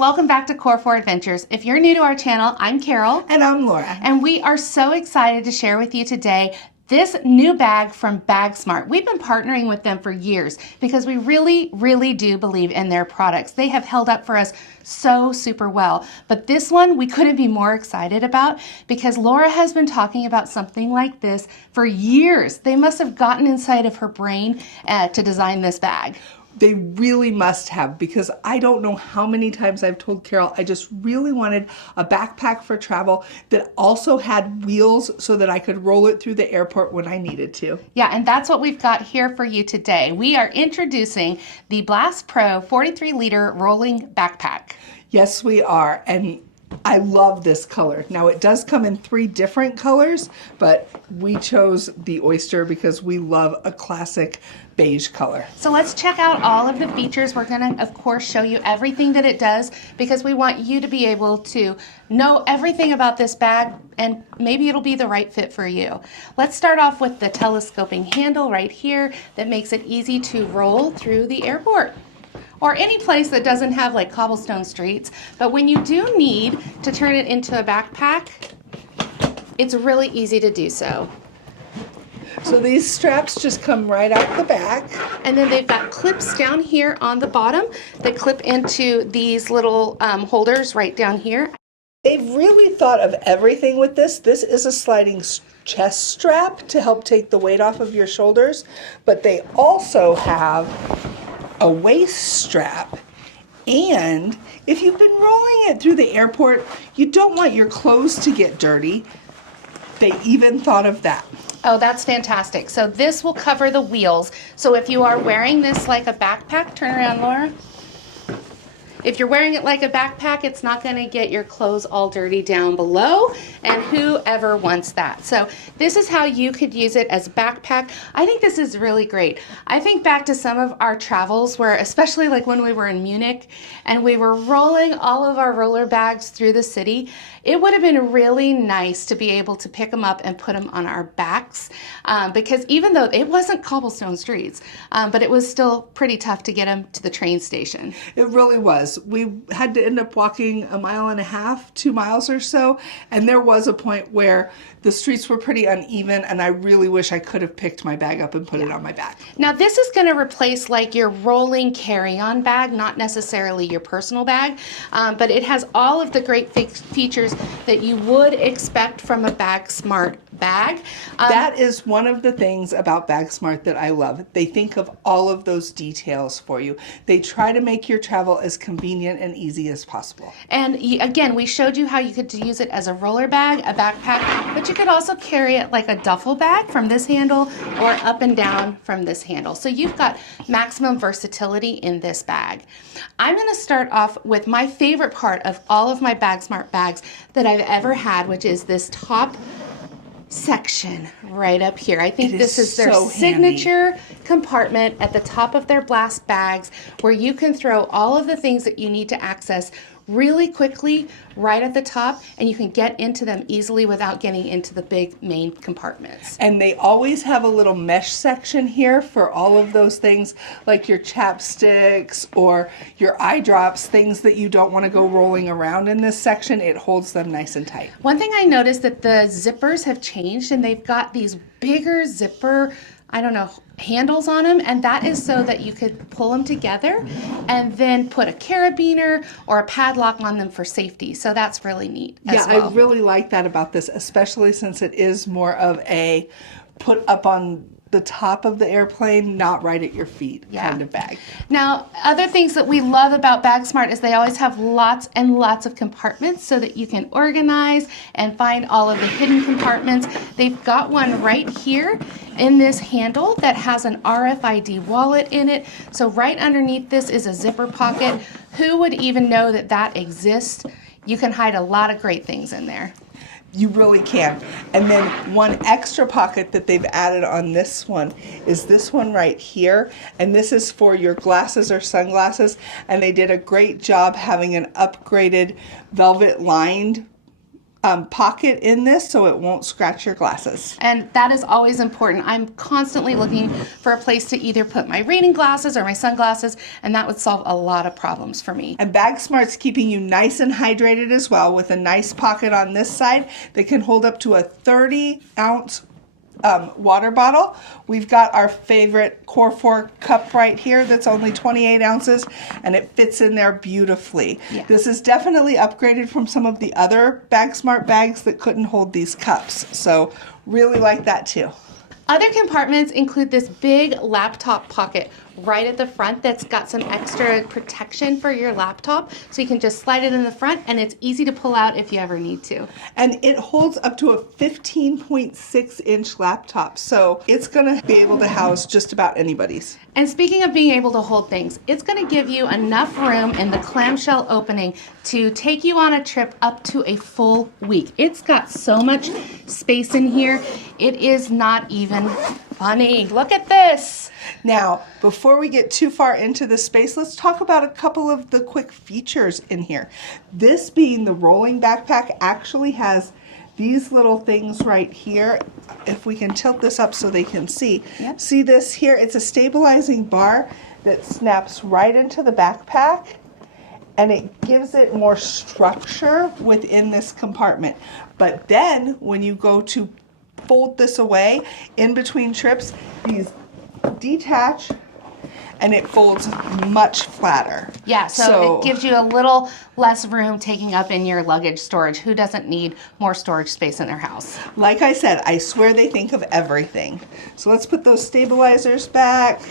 welcome back to Core 4 Adventures. If you're new to our channel, I'm Carol. And I'm Laura. And we are so excited to share with you today this new bag from BAGSMART. We've been partnering with them for years because we really do believe in their products. They have held up for us so super well. But this one we couldn't be more excited about because Laura has been talking about something like this for years. They must have gotten inside of her brain to design this bag. They really must have, because I don't know how many times I've told Carol I just really wanted a backpack for travel that also had wheels so that I could roll it through the airport when I needed to. Yeah, and that's what we've got here for you today. We are introducing the Blast Pro 43-liter rolling backpack. Yes, we are. And I love this color. Now it does come in 3 different colors, but we chose the oyster because we love a classic beige color. So let's check out all of the features. We're going to, of course, show you everything that it does because we want you to be able to know everything about this bag and maybe it'll be the right fit for you. Let's start off with the telescoping handle right here that makes it easy to roll through the airport, or any place that doesn't have like cobblestone streets. But when you do need to turn it into a backpack, it's really easy to do so. So these straps just come right out the back. And then they've got clips down here on the bottom that clip into these little holders right down here. They've really thought of everything with this. This is a sliding chest strap to help take the weight off of your shoulders, but they also have a waist strap. And if you've been rolling it through the airport, you don't want your clothes to get dirty. They even thought of that. Oh, that's fantastic. So this will cover the wheels. So if you are wearing this like a backpack, turn around, Laura. If you're wearing it like a backpack, it's not going to get your clothes all dirty down below, and whoever wants that. So this is how you could use it as a backpack. I think this is really great. I think back to some of our travels where, especially like when we were in Munich and we were rolling all of our roller bags through the city, it would have been really nice to be able to pick them up and put them on our backs because even though it wasn't cobblestone streets, but it was still pretty tough to get them to the train station. It really was. We had to end up walking 1.5 miles, 2 miles or so, and there was a point where the streets were pretty uneven and I really wish I could have picked my bag up and put it on my back. Now this is going to replace like your rolling carry-on bag, not necessarily your personal bag, but it has all of the great features that you would expect from a BAGSMART bag. That is one of the things about BAGSMART that I love. They think of all of those details for you. They try to make your travel as convenient and easy as possible. And again, we showed you how you could use it as a roller bag, a backpack, but you could also carry it like a duffel bag from this handle or up and down from this handle. So you've got maximum versatility in this bag. I'm going to start off with my favorite part of all of my BAGSMART bags that I've ever had, which is this top section right up here. I think this is their signature compartment at the top of their Blast bags where you can throw all of the things that you need to access really quickly right at the top, and you can get into them easily without getting into the big main compartments. And they always have a little mesh section here for all of those things like your chapsticks or your eye drops, things that you don't want to go rolling around in this section. It holds them nice and tight. One thing I noticed that the zippers have changed and they've got these bigger zipper, I don't know, handles on them, and that is so that you could pull them together and then put a carabiner or a padlock on them for safety. So that's really neat as well. I really like that about this, especially since it is more of a put up on the top of the airplane, not right at your feet kind of bag. Now, other things that we love about BAGSMART is they always have lots and lots of compartments so that you can organize and find all of the hidden compartments. They've got one right here in this handle that has an RFID wallet in it. So right underneath this is a zipper pocket. Who would even know that that exists? You can hide a lot of great things in there. You really can. And then one extra pocket that they've added on this one is this one right here. And this is for your glasses or sunglasses. And they did a great job having an upgraded velvet lined pocket in this so it won't scratch your glasses. And that is always important. I'm constantly looking for a place to either put my reading glasses or my sunglasses, and that would solve a lot of problems for me. And BAGSMART's keeping you nice and hydrated as well, with a nice pocket on this side that can hold up to a 30-ounce water bottle. We've got our favorite Core 4 cup right here that's only 28 ounces, and it fits in there beautifully. Yeah. This is definitely upgraded from some of the other BAGSMART bags that couldn't hold these cups. So really like that too. Other compartments include this big laptop pocket right at the front that's got some extra protection for your laptop, so you can just slide it in the front and it's easy to pull out if you ever need to. And it holds up to a 15.6-inch laptop, so it's gonna be able to house just about anybody's. And speaking of being able to hold things, it's going to give you enough room in the clamshell opening to take you on a trip up to a full week. It's got so much space in here, it is not even funny. Look at this. Now, before we get too far into the space, let's talk about a couple of the quick features in here. This being the rolling backpack actually has these little things right here. If we can tilt this up so they can see. Yep. See this here? It's a stabilizing bar that snaps right into the backpack, and it gives it more structure within this compartment. But then when you go to fold this away in between trips, these detach and it folds much flatter. Yeah, so it gives you a little less room taking up in your luggage storage. Who doesn't need more storage space in their house? Like I said, I swear they think of everything. So let's put those stabilizers back.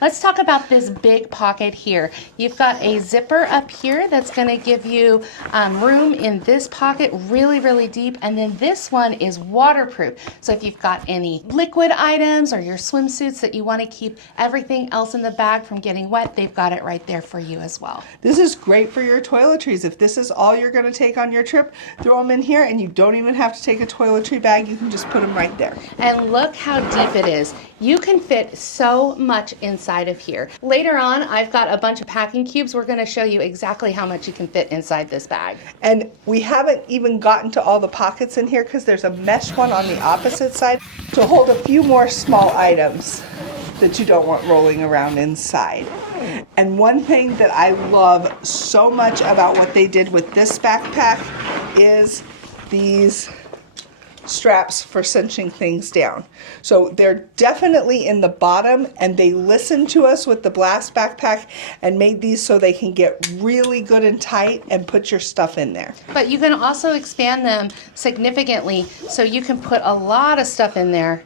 Let's talk about this big pocket here. You've got a zipper up here that's going to give you room in this pocket really, really deep. And then this one is waterproof. So if you've got any liquid items or your swimsuits that you want to keep everything else in the bag from getting wet, they've got it right there for you as well. This is great for your toiletries. If this is all you're going to take on your trip, throw them in here and you don't even have to take a toiletry bag. You can just put them right there. And look how deep it is. You can fit so much inside of here. Later on, I've got a bunch of packing cubes. We're going to show you exactly how much you can fit inside this bag. And we haven't even gotten to all the pockets in here because there's a mesh one on the opposite side to hold a few more small items that you don't want rolling around inside. And one thing that I love so much about what they did with this backpack is these straps for cinching things down. So they're definitely in the bottom, and they listened to us with the Blast backpack and made these so they can get really good and tight and put your stuff in there. But you can also expand them significantly so you can put a lot of stuff in there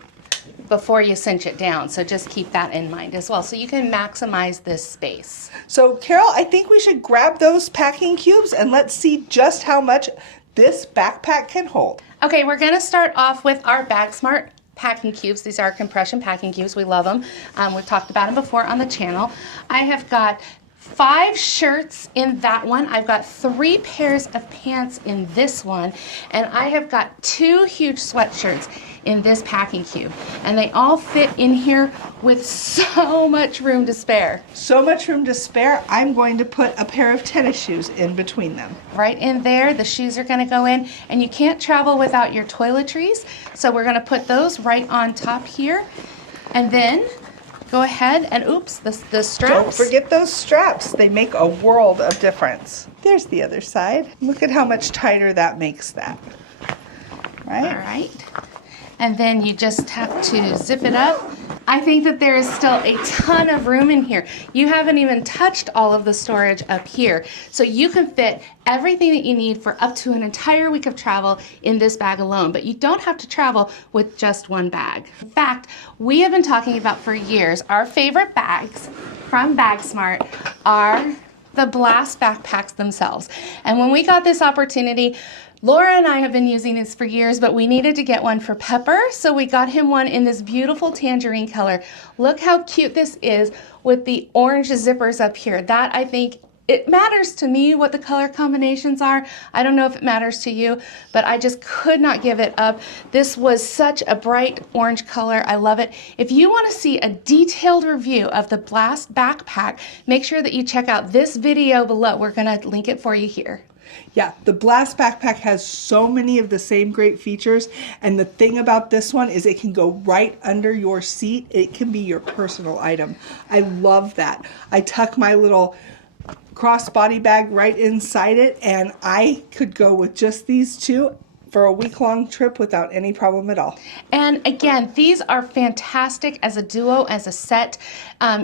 before you cinch it down. So just keep that in mind as well. So you can maximize this space. So Carol, I think we should grab those packing cubes and let's see just how much this backpack can hold. Okay, we're going to start off with our BAGSMART packing cubes. These are compression packing cubes. We love them. We've talked about them before on the channel. I have got 5 shirts in that one. I've got 3 pairs of pants in this one. And I have got 2 huge sweatshirts in this packing cube. And they all fit in here with so much room to spare. So much room to spare, I'm going to put a pair of tennis shoes in between them. Right in there, the shoes are going to go in, and you can't travel without your toiletries, so we're going to put those right on top here. And then go ahead and oops, the straps. Don't forget those straps. They make a world of difference. There's the other side. Look at how much tighter that makes that. Right? All right. And then you just have to zip it up. I think that there is still a ton of room in here. You haven't even touched all of the storage up here. So you can fit everything that you need for up to an entire week of travel in this bag alone, but you don't have to travel with just one bag. In fact, we have been talking about for years, our favorite bags from BAGSMART are the Blast backpacks themselves. And when we got this opportunity, Laura and I have been using this for years, but we needed to get one for Pepper, so we got him one in this beautiful tangerine color. Look how cute this is with the orange zippers up here. That, I think, it matters to me what the color combinations are. I don't know if it matters to you, but I just could not give it up. This was such a bright orange color. I love it. If you want to see a detailed review of the Blast backpack, make sure that you check out this video below. We're going to link it for you here. Yeah, the Blast backpack has so many of the same great features, and the thing about this one is it can go right under your seat. It can be your personal item. I love that. I tuck my little crossbody bag right inside it, and I could go with just these two for a week-long trip without any problem at all. And again, these are fantastic as a duo, as a set.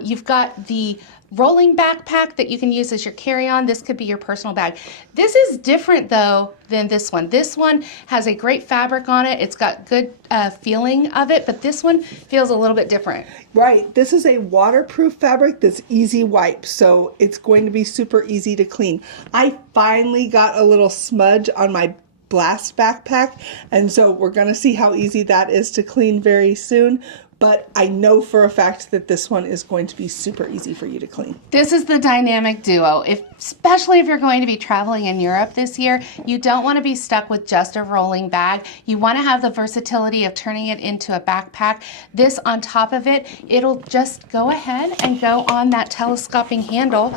You've got the rolling backpack that you can use as your carry-on. This could be your personal bag. This is different though than this one. This one has a great fabric on it. It's got good feeling of it, but this one feels a little bit different. Right, this is a waterproof fabric that's easy wipe, so it's going to be super easy to clean. I finally got a little smudge on my Blast backpack, and so we're going to see how easy that is to clean very soon. But I know for a fact that this one is going to be super easy for you to clean. This is the dynamic duo. Especially if you're going to be traveling in Europe this year, you don't want to be stuck with just a rolling bag. You want to have the versatility of turning it into a backpack. This on top of it, it'll just go ahead and go on that telescoping handle.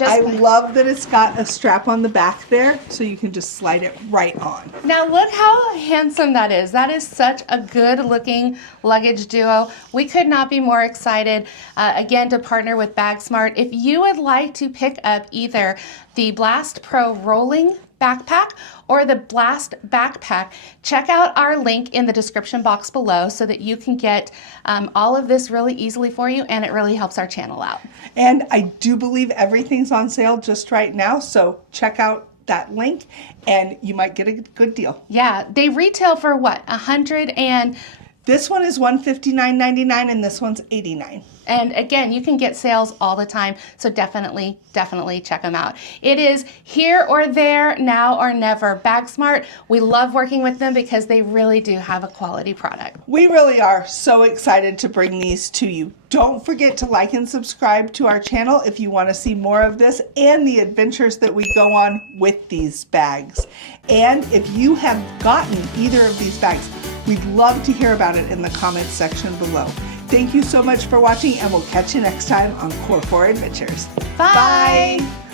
I love that it's got a strap on the back there, so you can just slide it right on. Now look how handsome that is. That is such a good looking luggage duo. We could not be more excited, again, to partner with BAGSMART. If you would like to pick up either the Blast Pro rolling backpack or the Blast backpack, check out our link in the description box below so that you can get all of this really easily for you, and it really helps our channel out. And I do believe everything's on sale just right now, so check out that link and you might get a good deal. Yeah, they retail for what, $100 and... This one is $159.99 and this one's $89. And again, you can get sales all the time, so definitely check them out. It is here or there, now or never. BAGSMART, we love working with them because they really do have a quality product. We really are so excited to bring these to you. Don't forget to like and subscribe to our channel if you want to see more of this and the adventures that we go on with these bags. And if you have gotten either of these bags, we'd love to hear about it in the comments section below. Thank you so much for watching, and we'll catch you next time on Core 4 Adventures. Bye. Bye.